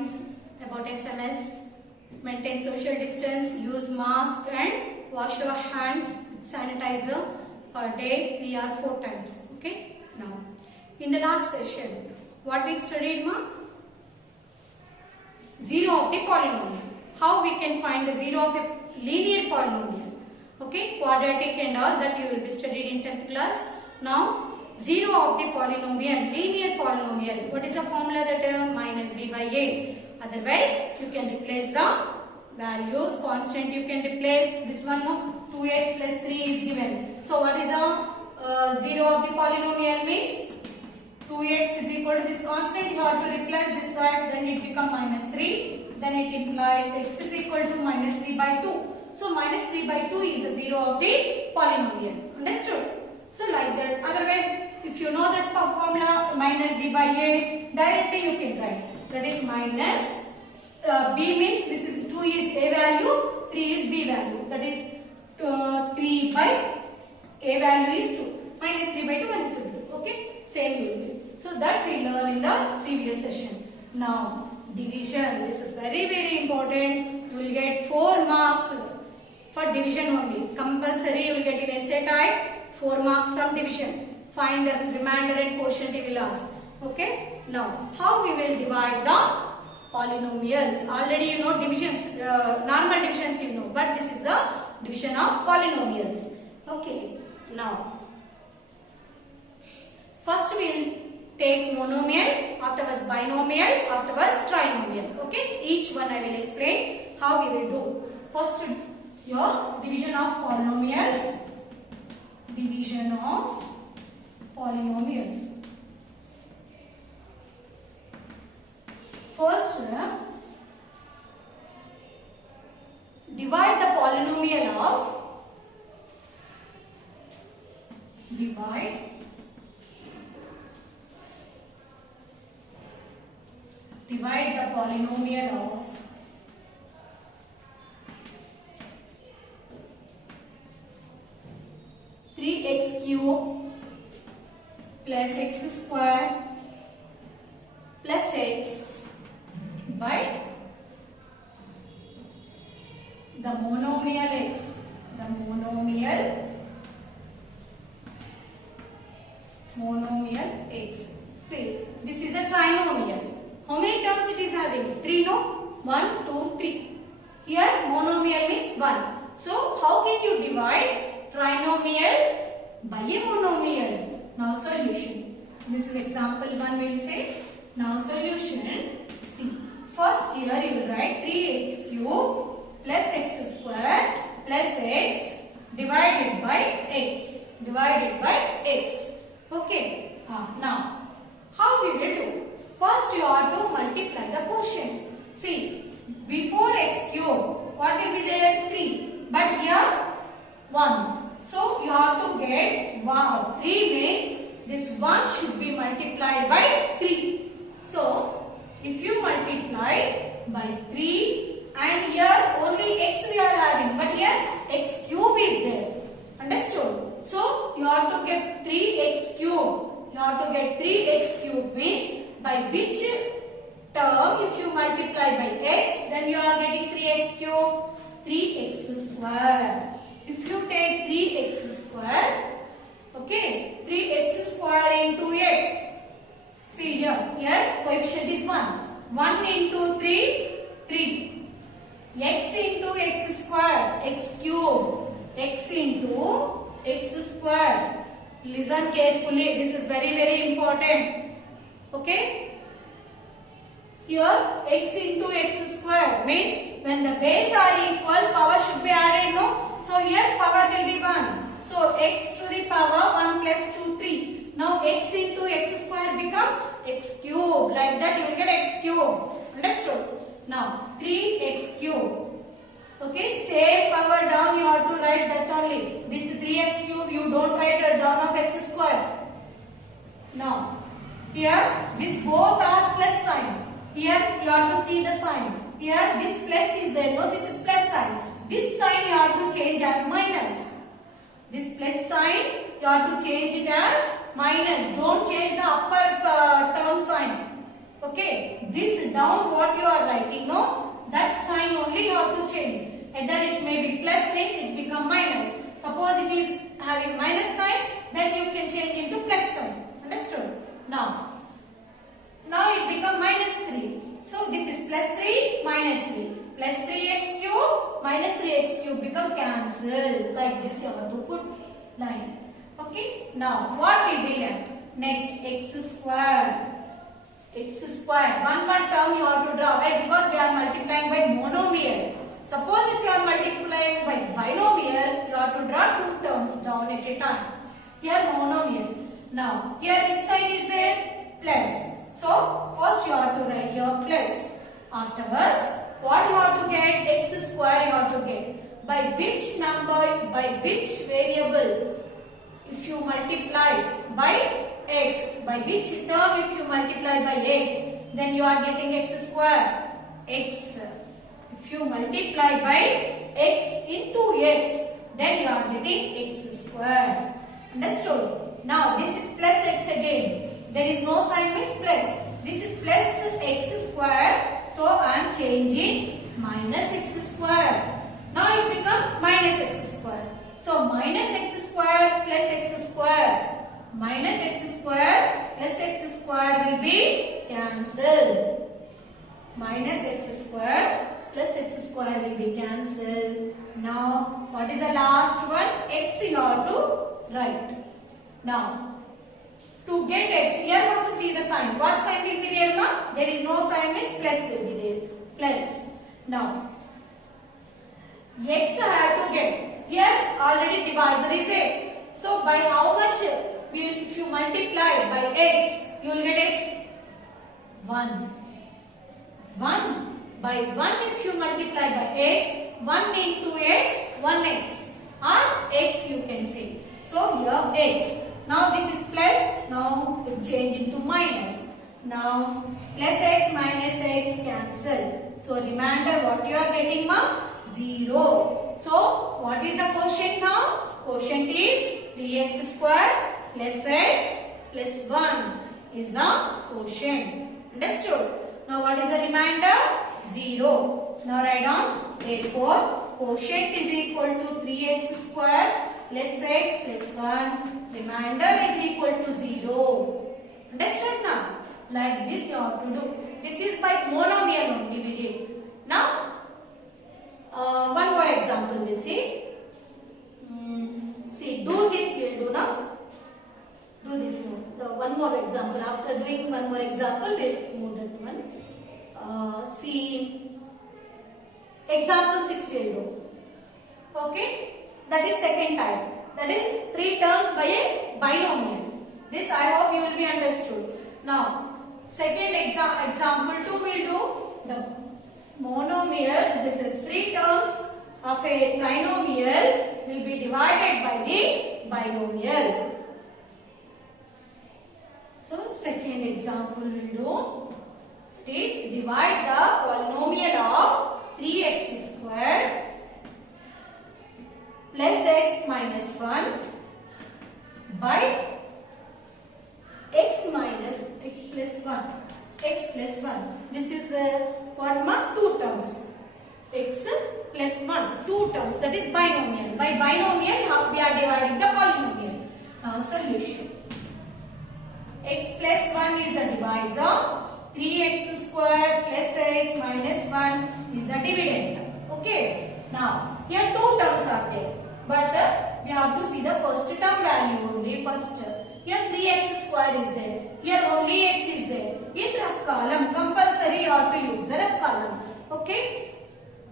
points about SMS. Maintain social distance, use mask and wash your hands with sanitizer per day 3 or 4 times. Okay. Now, in the last session, what we studied, ma? Zero of the polynomial. How we can find the zero of a linear polynomial. Okay. Quadratic and all that you will be studied in 10th class. Now, zero of the polynomial, linear polynomial. What is the formula that minus b by a? Otherwise, you can replace the values, constant you can replace. This one, no, 2x plus 3 is given. So, what is the zero of the polynomial means? 2x is equal to this constant. You have to replace this side, then it becomes minus 3. Then it implies x is equal to minus 3 by 2. So, minus 3 by 2 is the zero of the polynomial. Understood? So, like that. Otherwise, if you know that formula minus b by a, directly you can write. That is minus b means this is 2 is a value, 3 is b value. That is 3 by a value is 2. Minus 3 by 2 minus 3 by 2. Okay? Same you will. So that we learned in the previous session. Now division. This is very important. You will get 4 marks for division only. Compulsory you will get in essay type 4 marks sum division. Find the remainder and quotient he will ask. Okay. Now how we will divide the polynomials? Already you know divisions, normal divisions you know, but this is the division of polynomials. Okay. Now first we will take monomial, afterwards binomial, afterwards trinomial. Okay. Each one I will explain how we will do. First your division of polynomials. Division of polynomials. First, divide the polynomial of divide the polynomial of 3x cube plus x square plus x by the monomial x. The monomial x. See, this is a trinomial. How many terms it is having? 3, no? 1, 2, 3. Here monomial means 1. So, how can you divide trinomial by a monomial? Now solution. This is example 1 we will say. Now solution. See. First here you will write 3x cube plus x square plus x divided by x. Divided by x. Okay. Now, how we will do? First you have to multiply the quotient. See, before x cube, what will be there? 3. But here 1. So you have to get 1. 3 means this 1 should be multiplied by 3. So, if you multiply by 3 and here only x we are having, but here x cube is there. Understood? So, you have to get 3x cube. You have to get 3x cube means by which term if you multiply by x, then you are getting 3x cube, 3x square. If you take 3x square, okay, 3x square into x. See here coefficient is 1. 1 into 3, 3. X into x square, x cube. X into x square. Listen carefully. This is very important. Okay. Here x into x square means when the base are equal, power should be added, no? So here power will be 1. So x to the power 1 plus 2, 3. Now x into x square become x cube. Like that you will get x cube. Understood? Now 3x cube. Okay, same power down you have to write that only. This 3x cube you don't write it down of x square. Now here this both are plus sign. Here you have to see the sign. Here this plus is there. No, this is plus sign. This sign you have to change as minus. This plus sign you have to change it as minus. Don't change the upper term sign. Okay, this down what you are writing, no, that sign only you have to change. Either it may be plus means it become minus. Suppose it is having minus sign, then you can change into plus sign. Understood? Now it become minus 3. So this is plus 3 minus 3. Plus 3x cube minus 3x cube become cancelled. Like this you have to put line. Okay. Now what will be left? Next x square. X square. One term you have to draw. Why? Because we are multiplying by monomial. Suppose if you are multiplying by binomial, you have to draw two terms down at a time. Here monomial. Now here which sign is there? Plus. So first you have to write your plus. Afterwards, what you have to get? X square you have to get. By which number? By which variable? If you multiply by x, by which term if you multiply by x, then you are getting x square. X. If you multiply by x into x, then you are getting x square. Understood? Now this is plus x again. There is no sign means plus. This is plus x square. So I am changing minus x square. Now it becomes minus x square. So minus x square plus x square. Minus x square plus x square will be cancelled. Minus x square plus x square will be cancelled. Now what is the last one? X you have to write. Now to get x, here first see the sign. What sign will be there, ma? There is no sign means plus will be there. Plus. Now x I have to get. Here already divisor is x. So by how much? If you multiply by x, you will get x. 1. 1. By 1 if you multiply by x, 1 into x, 1x. Or x you can say. So here x. Now this is plus. Now it change into minus. Now plus x minus x cancel. So remainder what you are getting, ma? 0. So what is the quotient now? Quotient is 3x square plus x plus 1 is the quotient. Understood? Now what is the remainder? 0. Now write down. Therefore quotient is equal to 3x square plus x plus 1. Remainder is equal to 0. Understood now? Like this you have to do. This is by monomial only we did. Now one more example we'll see. See, do this we'll do now. Do this now. One more example. After doing one more example, we'll move that one. See, example 6 we'll do. Okay? That is second type. That is 3 terms by a binomial. This I hope you will be understood. Now, second example 2 we'll do the monomial. This is 3 terms of a trinomial will be divided by the binomial. So second example will do, it is divide the polynomial of 3x squared plus x minus 1 by x minus x plus 1. X plus 1. This is what, ma? 2 terms. X plus 1. 2 terms. That is binomial. By binomial we are dividing the polynomial. Now solution. X plus 1 is the divisor. 3x square plus x minus 1 is the dividend. Okay. Now here 2 terms are there. But we have to see the first term value only first. Here 3x square is there. Here only x is there. In rough column, compulsory you have to use the rough column. Okay?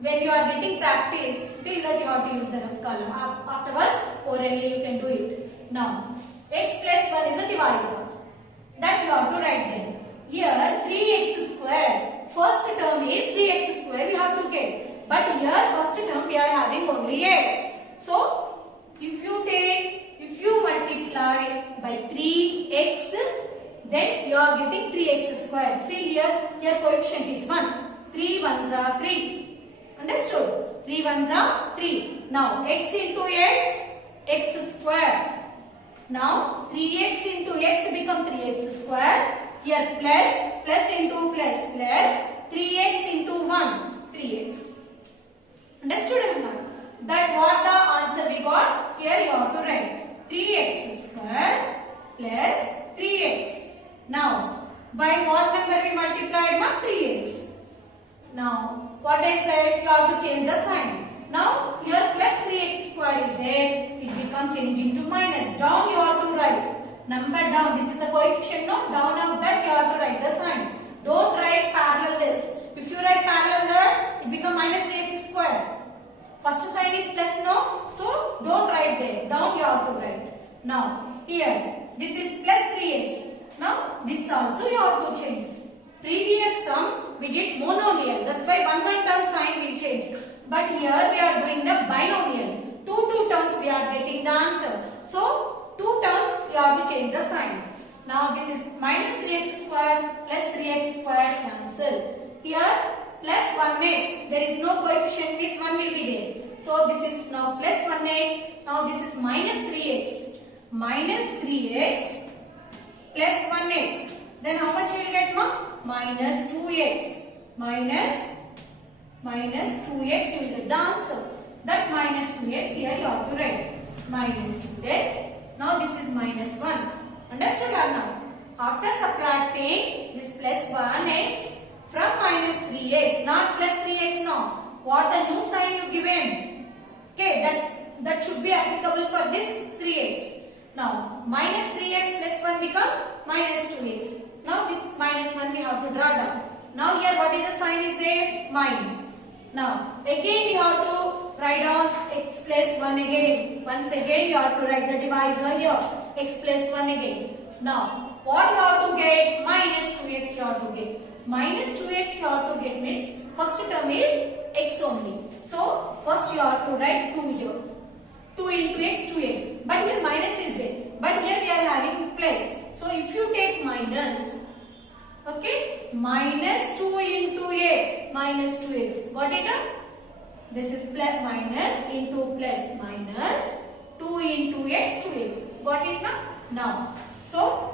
When you are getting practice, till that you have to use the rough column. Afterwards, orally you can do it. Now, x plus 1 is the divisor. That you have to write there. Here 3x square. First term is 3x square we have to get. But here first term we are having only x. So, if you multiply by 3x, then you are getting 3x square. See here coefficient is 1. 3 ones are 3. Understood? 3 ones are 3. Now x into x, x square. Now 3x into x become 3x square. Here plus into plus 3x into 1 3x. Understood or not? That what the answer we got? Here you have to write 3x square plus 3x. Now by what number we multiplied? 3x. Now what I said, you have to change the sign. Now here plus 3x square is there. It becomes changing to minus. Down you have to write. Number down. This is the coefficient. No? Down of that you have to write the sign. Don't write parallel this. If you write parallel that, it becomes minus 3x square. First sign is plus, no? So don't write there. Down you have to write. Now here this is plus 3x. Now this also you have to change. Previous sum we did monomial. That's why one term sign will change. But here we are doing the binomial. Two terms we are getting the answer. So two terms you have to change the sign. Now this is minus 3x square plus 3x square cancel. Here plus 1x. There is no coefficient, means 1 will be there. So this is now plus 1x. Now this is minus 3x. Minus 3x plus 1x. Then how much you will get, ma? Minus 2x. Minus 2x you will get the answer. That minus 2x here you have to write. Minus 2x. Now this is minus 1. Understood or not? After subtracting this plus 1x from minus 3x, not plus 3x now. What the new sign you given? Okay, that should be applicable for this 3x. Now minus 3x plus 1 become minus 2x. Now this minus 1 we have to draw down. Now here what is the sign is there? Minus. Now again we have to write down x plus 1 again. Once again you have to write the divisor here. X plus 1 again. Now what you have to get? Minus 2x you have to get. Minus 2x you have to get means first term is x only. So first you have to write 2 here. 2 into x, 2x. But here minus is there. But here we are having plus. So if you take minus, okay, minus 2 into x, minus 2x. Got it? This is plus minus into plus minus 2 into x, 2x. Got it now? Now, so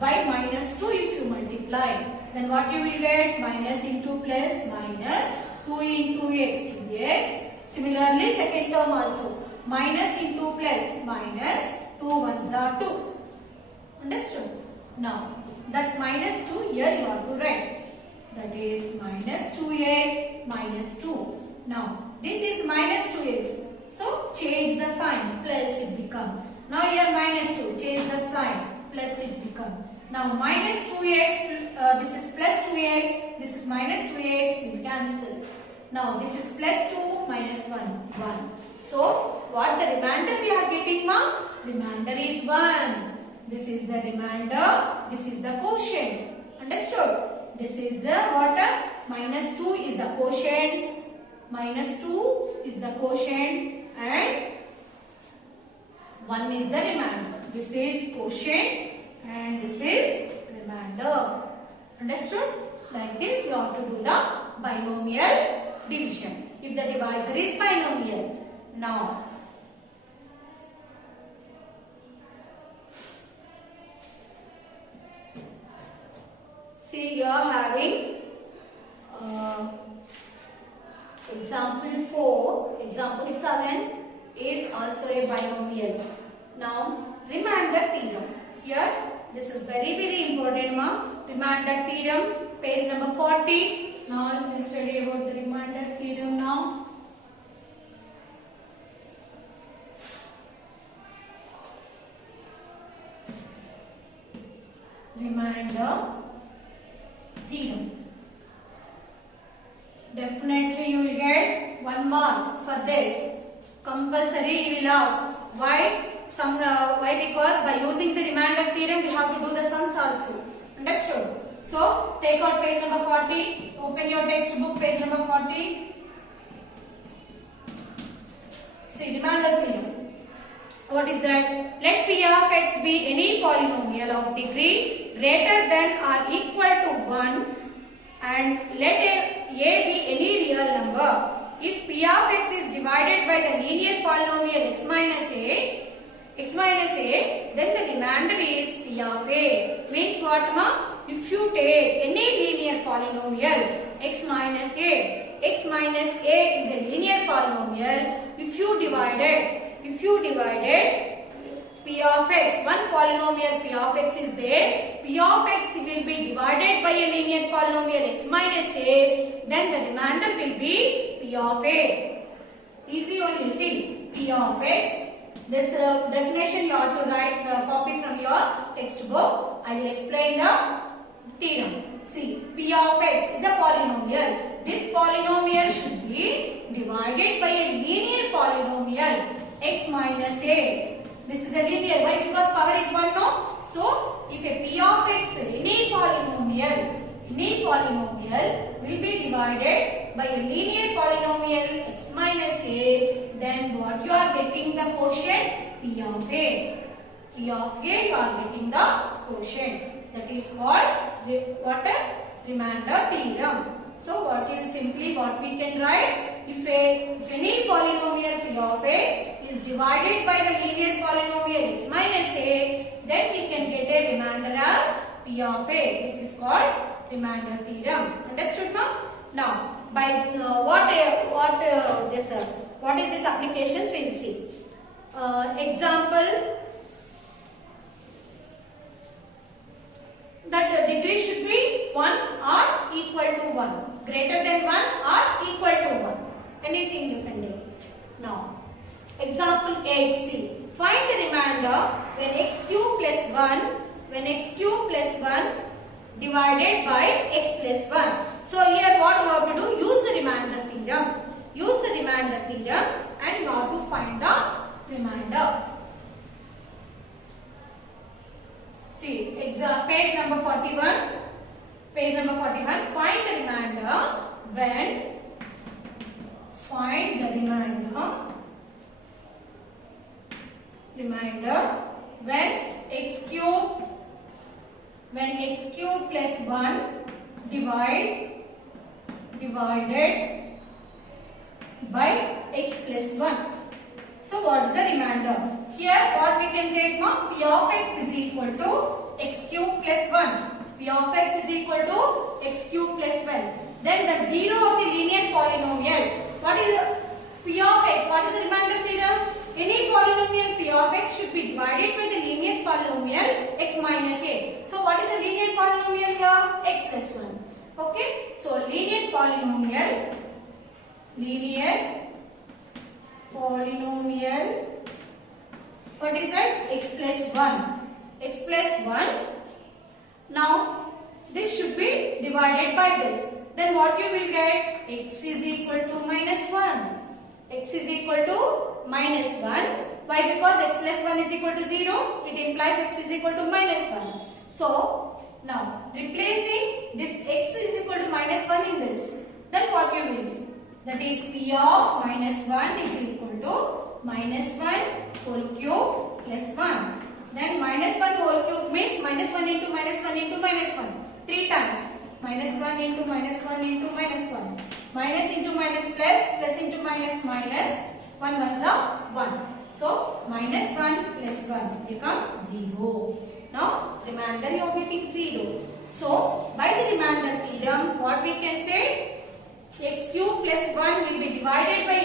by minus 2 if you multiply, then what you will get? Minus into plus minus 2 into x, 2x. Similarly, second term also. Minus into plus minus 2 ones are 2. Understood? Now, that minus 2 here you have to write. That is minus 2x minus 2. Now, this is minus 2x. So, change the sign. Plus it become. Now, here minus 2. Change the sign. Plus it become. Now, minus 2x. This is plus 2x. This is minus 2x. We cancel. Now, this is plus 2 minus 1. 1. So, what the remainder we are getting, ma? Remainder is 1. This is the remainder. This is the quotient. Understood? This is the what? Minus 2 is the quotient. Minus 2 is the quotient and 1 is the remainder. This is quotient and this is remainder. Understood? Like this you have to do the binomial division. If the divisor is binomial. Now, see you are having example 4, example 7 is also a binomial. Now, remainder theorem. Here, this is very important, ma. Remainder theorem, page number 40. Now, we will study about the remainder theorem now. Remainder theorem. Definitely you will get 1 mark for this. Compulsory you will ask. Why? Why? Because by using the remainder theorem we have to do the sums also. Understood? So take out page number 40. Open your textbook, page number 40. See, remainder theorem. What is that? Let p of x be any polynomial of degree greater than or equal to 1 and let a be any real number. If p of x is divided by the linear polynomial x minus a, then the remainder is p of a. Means what, ma? if you take any linear polynomial x minus a is a linear polynomial. If you divided p of x, one polynomial p of x is there, p of x will be divided by a linear polynomial x minus a, then the remainder will be p of a. Easy only. See, p of x. This definition you have to write, copy from your textbook. I will explain the theorem. See, p of x is a polynomial. This polynomial should be divided by a linear polynomial x minus a. This is a linear. Why? Because power is 1, no? So, if a p of x, any polynomial will be divided by a linear polynomial x minus a, then what you are getting the quotient? P of a. P of a you are getting the quotient. That is called what? A remainder theorem. So what we can write, if any polynomial p of x is divided by the linear polynomial x minus a, then we can get a remainder as p of a. This is called remainder theorem. Understood now? Now, by what is this applications we will see. Example, that the degree should be 1 or equal to 1, greater than 1 or equal to 1. Anything you can do. Now, example 8. See, find the remainder when x cube plus 1 divided by x plus 1. So here what you have to do? Use the remainder theorem. Use the remainder theorem and you have to find the remainder. See, page number 41. Page number 41. Find the remainder when x cube plus 1 divided by x plus 1. So what is the remainder? Here what we can take now? P of x is equal to x cube plus 1. P of x is equal to x cube plus 1. Then the 0 of the linear polynomial. What is the P of x? What is the remainder theorem? Any polynomial P of x should be divided by the linear polynomial x minus a. So what is the linear polynomial here? X plus 1. Okay. So linear polynomial. What is that? X plus 1. X plus 1. Now this should be divided by this. Then what you will get? X is equal to minus 1. X is equal to minus 1. Why? Because x plus 1 is equal to 0. It implies x is equal to minus 1. So now replacing this x is equal to minus 1 in this. Then what you will do? That is P of minus 1 is equal to minus 1 whole cube plus 1. Then minus 1 whole cube means minus 1 into minus 1 into minus 1. 3 times. Minus 1 into minus 1 into minus 1. Minus into minus plus, plus into minus minus. 1 ones are 1. So minus 1 plus 1 become 0. Now remainder you are getting 0. So by the remainder theorem, what we can say? X cube plus 1 will be divided by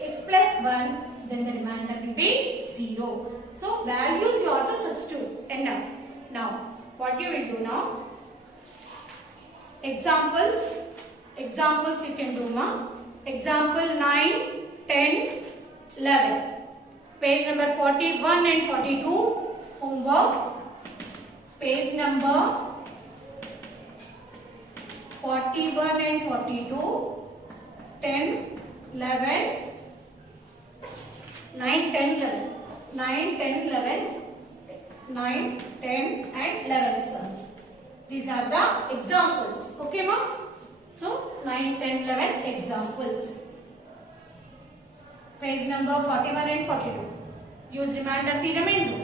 x plus 1, then the remainder will be 0. So values you have to substitute. Enough. Now what you will do now? Examples you can do now. Example 9, 10, 11. Page number 41 and 42. Homework. Page number 41 and 42, 10, 11, 9, 10, 11. 9, 10, 11, 9, 10 and 11 sons. These are the examples. Okay, ma'am? So, 9, 10, 11 examples. Page number 41 and 42. Use remainder theorem and do.